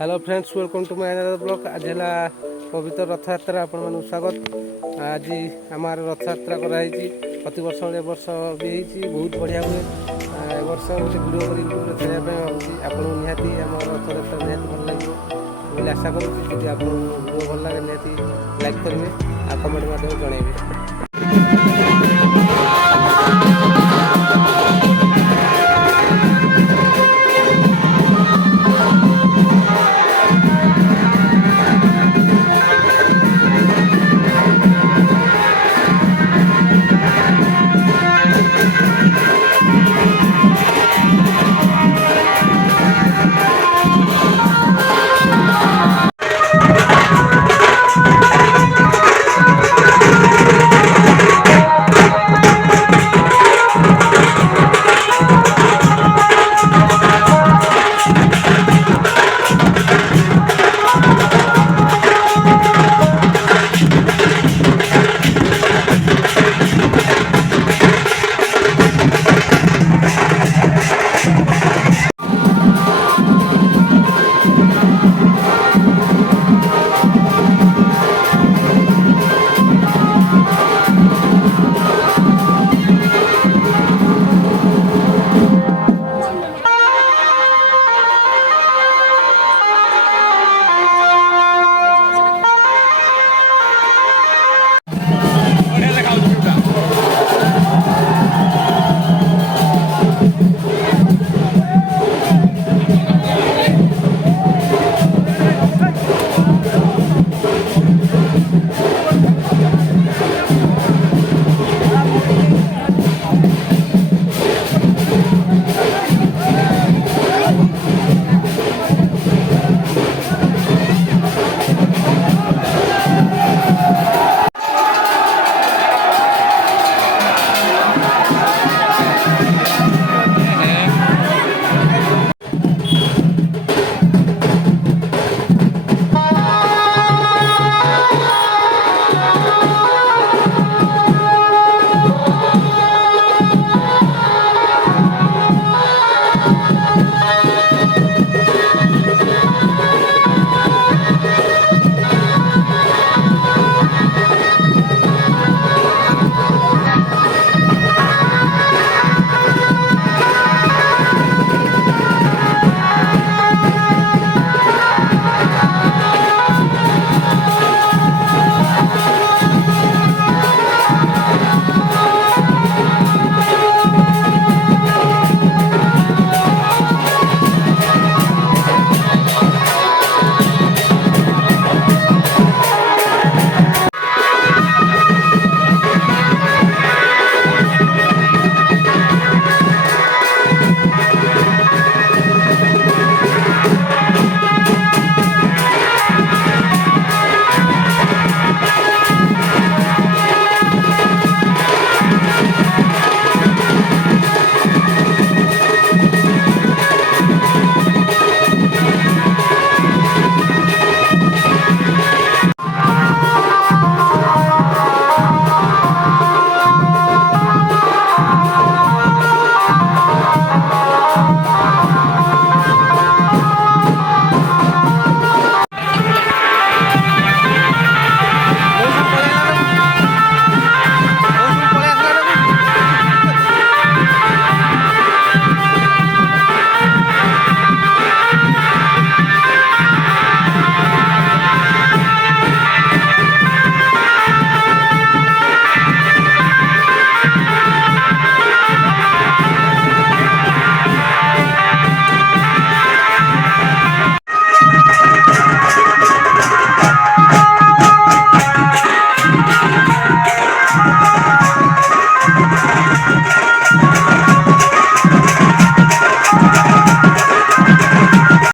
Hello friends, welcome to my another blog. आज है पवित्र रथ यात्रा, आपण मानू स्वागत। आज आम रथ यात्रा कराई प्रति वर्ष वर्ष भी बहुत बढ़िया हुए। वर्ष गोटे वीडियो कर छाड़ापी भावी आपको निहाती आम रथ यात्रा निहाती भल लगे बोली आशा करुँगी। आपको वीडियो भल लगे निहाती लाइक करेंगे आ कमेंट जनइबे।